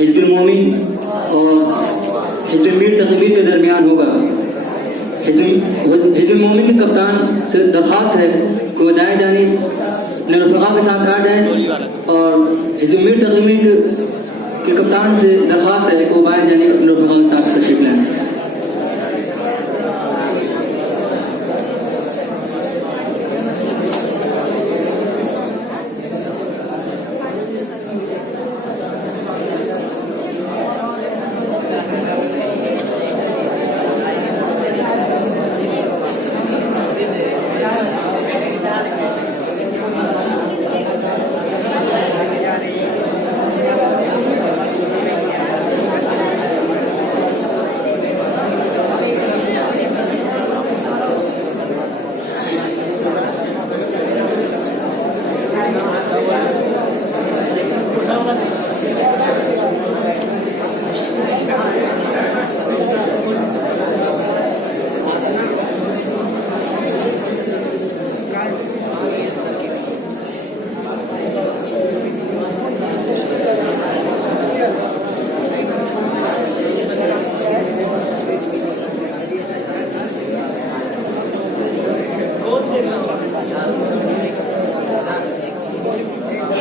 حزب المومن اور حزب میر تقبیر کے درمیان ہوگا. حزب المومن کے کپتان سے درخواست ہے کہ وہ دائیں جانب اپنے رفقا کے ساتھ کاٹ جائیں اور حزب میر تقبیر کے کپتان سے درخواست ہے کہ وہ بائیں جانب اپنے رفقا کے ساتھ تشریف لائیں.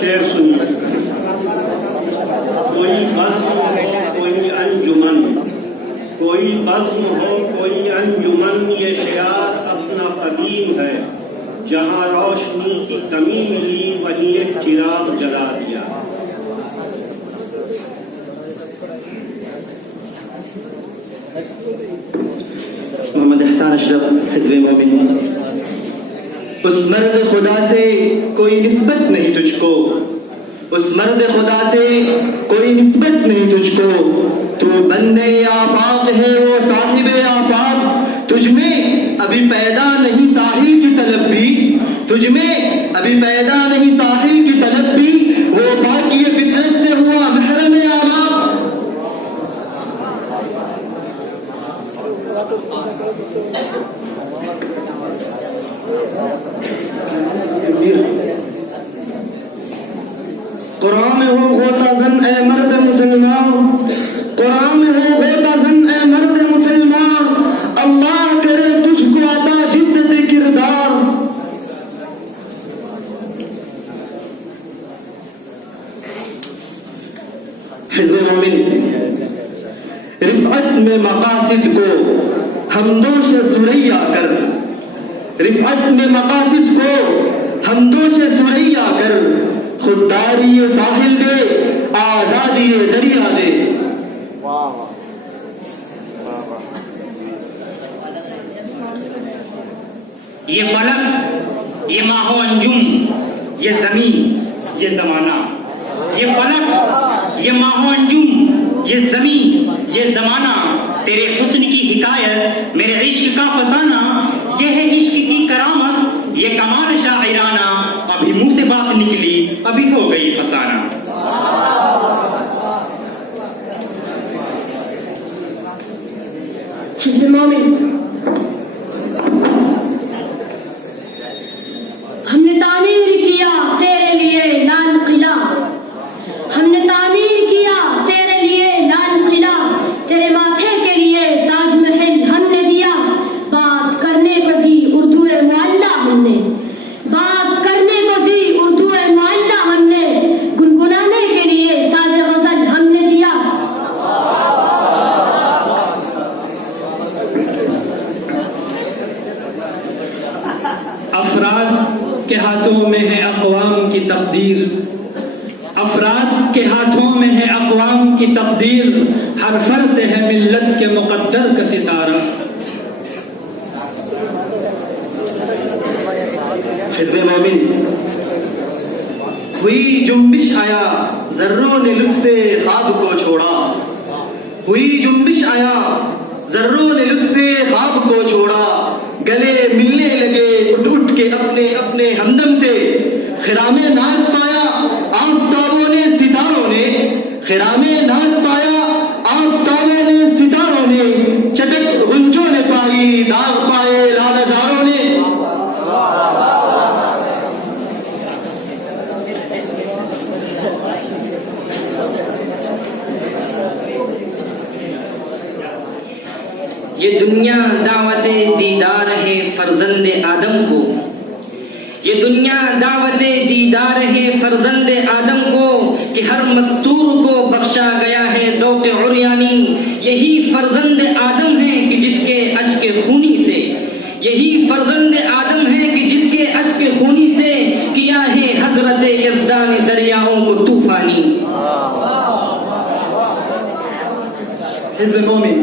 شعر سنیے. کوئی بزم ہو کوئی انجمن، کوئی بزم ہو کوئی انجمن، یہ شعار اپنا قدیم ہے. جہاں روشنی کی کمی ملی وہیں ایک چراغ جلا دیا. محمد احسان اشرف، حزب مومن. اس مرد خدا سے کوئی نسبت نہیں تجھ کو، اس مرد خدا سے کوئی نسبت نہیں تجھ کو. تو بندے آفاق ہے وہ صاحب آفاق. تجھ میں ابھی پیدا نہیں ساحل کی طلب بھی، تجھ میں ابھی پیدا نہیں ساحل کی طلب بھی. وہ باقی فطرت سے ہوا محرم آباد. قرآن میں ہو غوطہ زن اے مرد مسلمان، قرآن میں ہو غوطہ زن اے مرد مسلمان. اللہ کرے تجھ کو عطا جدت کردار. حزب مومن. رفعت میں مقاصد کو حمدوں سے ثریا کر، رفعت میں مقاصد کو حمدوں سے ثریا کر. خودداری ساحل دے آزادی دریا دے. یہ فلک، یہ ماہ و انجم، یہ زمین، یہ زمانہ. یہ فلک، یہ ماہ و انجم، یہ زمین، یہ زمانہ. تیرے حسن کی حکایت، میرے عشق کا فسانہ. یہ ہے عشق کی کرامت، یہ کمال شاعرانہ. ابھی منہ سے بات نکلی، ابھی ہو گئی فسانہ. حزب مومن. ہم نے تعمیر کیا تیرے لیے لال قلعہ، ہم نے تعمیر کیا تیرے لیے لال قلعہ. تیرے ماتھے کے لیے تاج محل ہم نے دیا. بات کرنے کو دی اردو معلّہ ہم نے، بات کرنے کو دی اردو معلّہ ہم نے. گنگنانے کے لیے ساز غزل ہم نے دیا. افراد کے ہاتھوں میں ہے اقوام کی تقدیر، افراد کے ہاتھوں میں ہے اقوام کی تقدیر. ہر فرد ہے ملت کے مقدر کا ستارہ. حزب مومن. ہوئی جنبش آیا ذروں نے لطف خواب کو چھوڑا، ہوئی جنبش آیا ذروں نے لطف خواب کو چھوڑا. گلے ملنے لگے اٹھ اٹھ کے اپنے اپنے ہمدم سے. خرام ناز پایا آفتابوں نے ستاروں نے، خرام ناز پایا آفتابوں نے ستاروں نے. چٹک غنچوں نے پائی داغ پائے لال ہزاروں نے. یہ دنیا دعوت دیدار ہے فرزند آدم کو، یہ دنیا دعوت دیدار ہے فرزند آدم کو، کہ ہر مستور کو بخشا گیا ہے ذوق عریانی. یہی فرزند آدم ہے کہ جس کے اشک خونی سے، یہی فرزند آدم ہے کہ جس کے اشک خونی سے کیا ہے حضرت یزدان دریاؤں کو طوفانی. حزب مومن.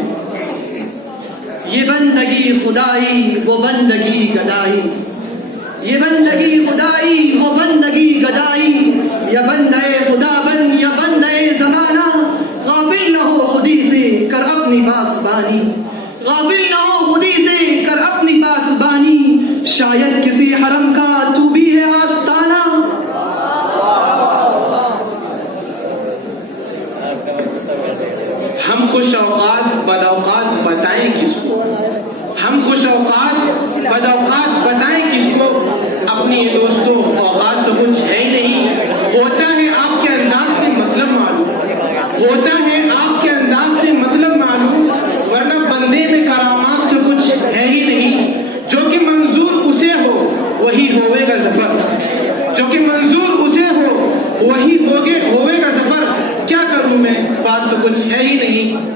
یہ بندگی خدائی وہ بندگی گدائی، یہ بندگی خدائی وہ بندگی گدائی، یا بندے خدا بن یا بندے زمانہ، غافل نہ ہو خودی سے کر اپنی پاسبانی، غافل نہ ہو خودی سے کر اپنی پاسبانی، شاید کسی حرم کا تو بھی ہے آستانہ. ہم خوش اوقات بد اوقات بتائیں کس کو، ہم خوش اوقات بد اوقات بتائیں کس کو، اپنی دوستوں اوقات تو کچھ ہے ہی نہیں. ہوتا ہے آپ کے انداز سے مطلب معلوم، ہوتا ہے آپ کے انداز سے مطلب معلوم، ورنہ بندے میں کرامات تو کچھ ہے ہی نہیں. جو کہ منظور اسے ہو وہی ہوئے گا ظفر، جو کہ منظور اسے ہو وہی ہوئے گا ظفر. کیا کروں میں، بات تو کچھ ہے ہی نہیں.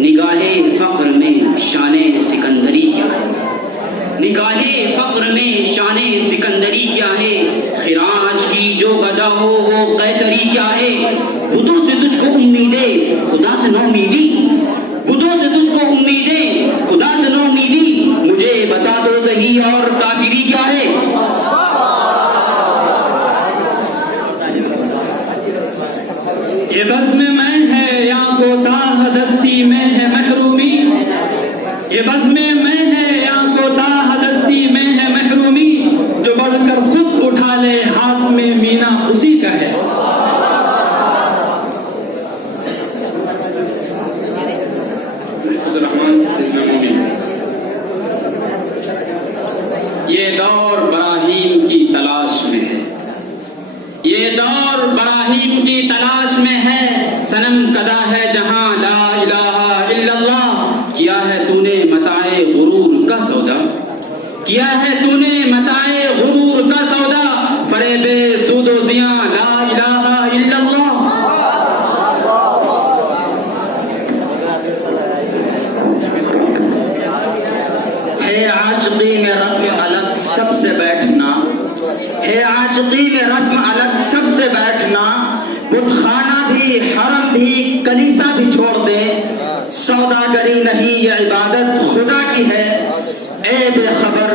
نگاہ فقر میں شان سکندری کیا ہے، نگاہ فقر میں شان سکندری کیا ہے، خراج کی جو گدا ہو وہ قیصری کیا ہے. بتوں سے تجھ کو امیدیں خدا سے نو امیدی، بتوں سے تجھ کو امیدیں خدا سے نو امیدی، مجھے بتا دو صحیح اور کافری کیا ہے. یہ بزم میں ہے یا کوتاہ دستی میں ہے محرومی، یہ بزم میں ہے یا کوتاہ دستی میں ہے محرومی، جو بڑھ کر خود اٹھا لے ہاتھ میں مینا اسی کا ہے. یہ دور براہیم کی تلاش میں ہے، یہ دور براہیم کی تلاش میں ہے، صنم کدا ہے جہاں لا الہ الا اللہ. کیا ہے تو نے متاع غرور کا سودا، کیا ہے تو نے متاع غرور کا سودا، فریب سود و زیاں لا الہ الا اللہ. ہے عاشقی میں رسم الگ سب سے بیٹھنا، ہے عاشقی میں رسم الگ سب سے بیٹھنا، بت خانہ بھی حرم بھی کلیسا بھی چھوڑ دے، سوداگری نہیں یہ عبادت خدا کی ہے، اے بے خبر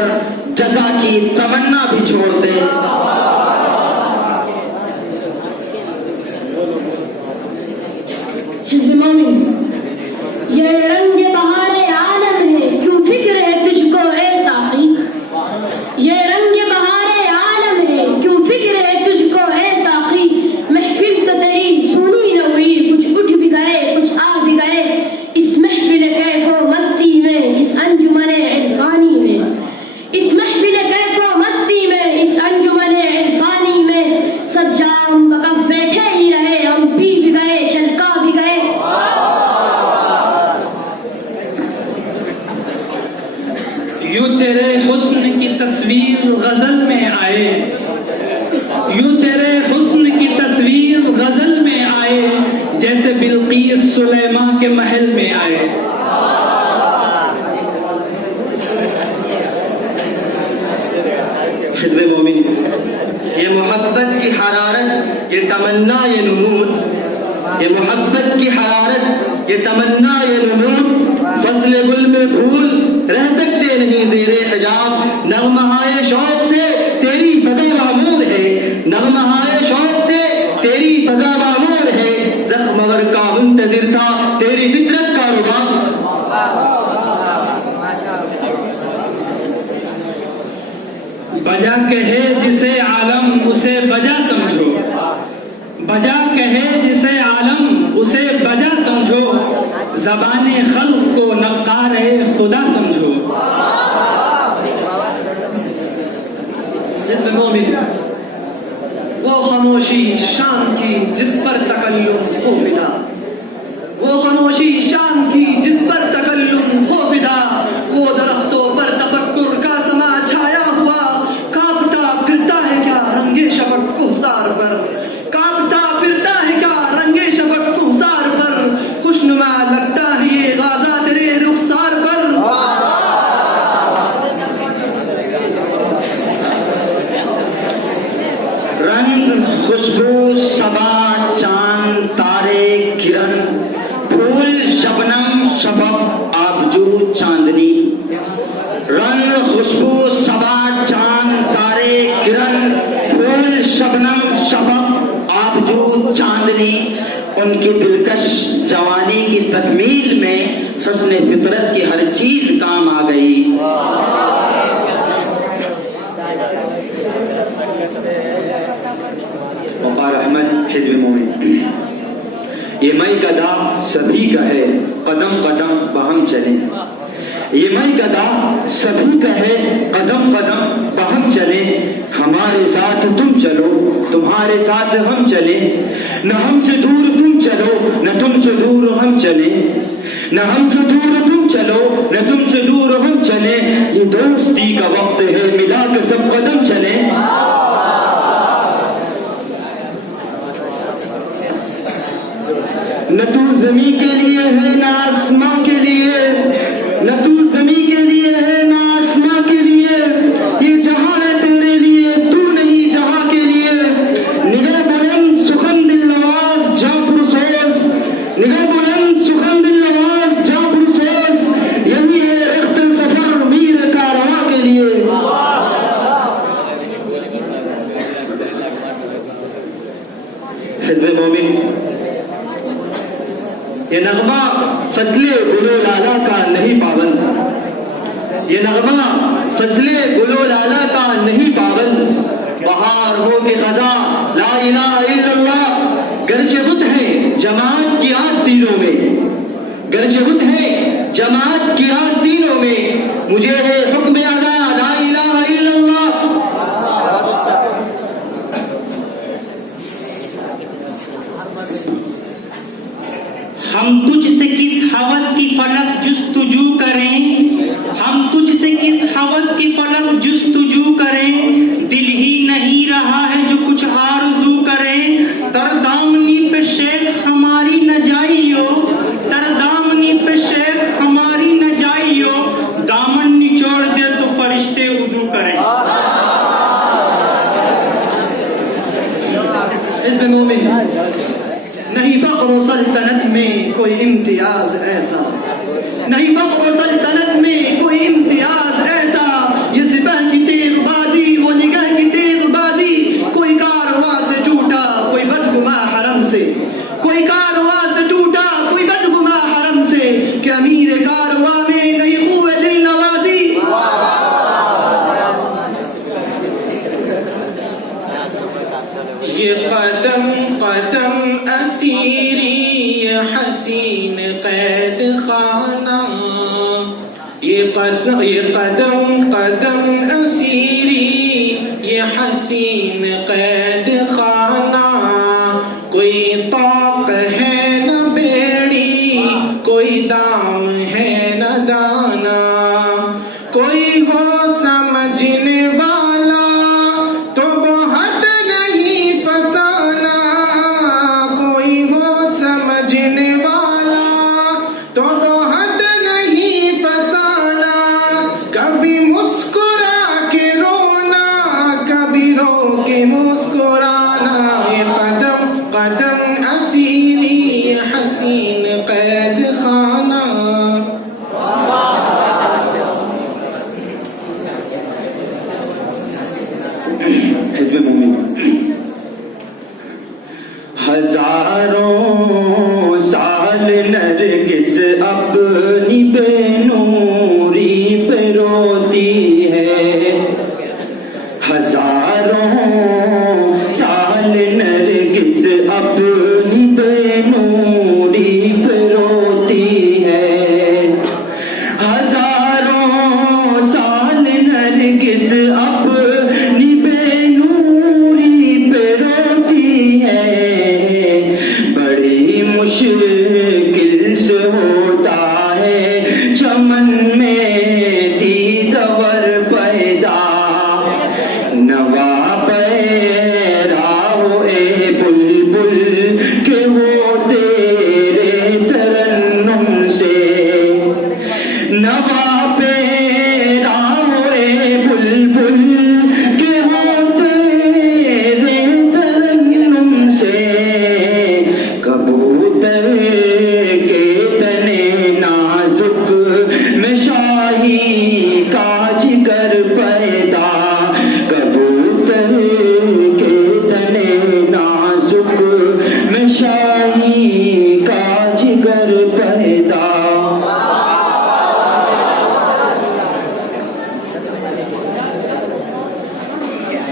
جزا کی تمنا بھی چھوڑ دے. حزب مومن. یہ رنگ بہار عالم ہے کیوں فکر ہے تجھ کو اے ساقی، یہ رنگ بہار عالم ہے کیوں فکر ہے تجھ کو اے ساقی، محفل تو تیری سنی نہ ہوئی، کچھ اٹھ بھی گئے کچھ آ بھی گئے، اس محفل کیف و مستی میں اس انجمن عرفانی میں، اس محفل کیف و مستی میں اس انجمن عرفانی میں، سب جام بکف بیٹھے ہی رہے، ہم پی بھی گئے شلکا بھی گئے. یوں تیرے حسن کی تصویر غزل میں آئے، یوں تیرے حسن کی تصویر غزل میں آئے، جیسے بلقیس سلیماں کے محل میں آئے. حزب مومن. یہ محبت کی حرارت یہ تمنا یہ نمود، یہ محبت کی حرارت یہ تمنا یہ نمود، فصل گل میں پھول رہ سکتے نہیں زیر حجاب، نغمہائے شوق سے تیری فضا معمور ہے، نغمہائے شوق سے تیری فضا معمور ہے، زخم ور کا منتظر تھا تیری فطرت کا رباب. بجا کہے جسے عالم اسے بجا سمجھو، بجا کہے جسے عالم اسے بجا سمجھو، زبان خلق کو نقار خدا سمجھو. وہ خاموشی شان کی جس پر تکلم ہو فدا، وہ خاموشی شان کی جس پر تکلم ہو فدا، وہ درختوں پر تفکر کا سما چھایا ہوا، کانپتا پھرتا ہے کیا رنگ شفق کوثر پر، کانپتا پھرتا ہے کیا رنگ شفق کوثر پر، خوشنما لگتا ہے یہ غازہ تیرے رخسار پر۔ رنگ خوشبو صبا چاند تارے کرن، پھول شبنم شبق آبجو چاندنی، رنگ خوشبو صبا چاند تارے کرن، پھول شبنم شبق آبجو چاندنی، ان کی دلکش جوانی کی تکمیل میں حسن فطرت کی ہر چیز کام آ گئی۔ وقار احمد حزب مومن۔ یہ مئی کا دا سبھی کا ہے، قدم قدم بہم چلیں، یہ مئی کا دا سبھی کا ہے، قدم قدم بہم چلیں، ہمارے ساتھ تم چلو تمہارے ساتھ ہم چلیں، نہ ہم سے دور تم چلو نہ تم سے دور ہم چلیں، نہ ہم سے دور تم چلو نہ تم سے دور ہم چلیں، یہ دوستی کا وقت ہے ملا کے سب قدم چلیں۔ نہ تو زمین کے لیے ہے نہ آسمان کے لیے، نہ تو زمین کے لیے ہے نہ آسمان کے لیے، یہ جہاں ہے تیرے لیے تو نہیں جہاں کے لیے، نگاہ بلند سخن دل نواز جاں پرسوز، نگاہ بلند سخن دل نواز جاں پرسوز، یہی ہے رخت سفر میر کارواں کے لیے۔ حزب مومن۔ یہ نغمہ فضل گل و لالا کا نہیں پابند، یہ نغمہ فضل گل و لالا کا نہیں پابند، بہار ہو کے خزاں لا الہ الا اللہ، گرچہ بت ہے جماعت کی آستینوں میں، گرچہ بت ہے جماعت کی آستینوں میں، مجھے ہے حکم ادا لا الہ الا اللہ۔ ہم تجھ سے کس ہوس کی فلک جستجو کریں، ہم تجھ سے کس ہوس کی فلک جستجو کریں، دل ہی نہیں رہا ہے جو کچھ آرزو کریں، تردامنی پہ شیخ ہماری نہ جائیو، تردامنی پہ شیخ ہماری نہ جائیو، دامن نچوڑ دے تو فرشتے اردو کریں۔ حزب مومن۔ نہیں فخر و سلطنت میں کوئی امتیاز ایسا، نہیں فخر و سلطنت میں کوئی امتیاز ایسا، یہ سپہ کی تیغ بازی وہ نگاہ کی تیغ بازی، کوئی کارواں سے ٹوٹا کوئی بدگماں حرم سے، کوئی کارواں سے ٹوٹا کوئی بدگماں حرم سے، کہ امیر کارواں میں نہیں ہوئے دل نوازی۔ یہ قدم قدم اسیری یہ حسین قید خانہ، یہ قدم قدم اسیری یہ حسین قید خانہ، کوئی طاق ہے نہ بیڑی کوئی دام ہے نہ دانا، کوئی ہو سمجھنے والا تو بہت نہیں فسانہ، کوئی ہو سمجھنے والا تو بہت نہیں فسانہ، کبھی مسکرا کے رونا کبھی رو کے مسکرانا، یہ قدم قدم اسیری یہ حسین قید خانہ۔ حزب مومن۔ ہزاروں سال نرگس اپنی بے نوری پہ روتی ہے، ہزاروں سال نرگس اپنی بے نوری پہ روتی ہے، ہزاروں سال نرگس اپنی بے نوری پہ روتی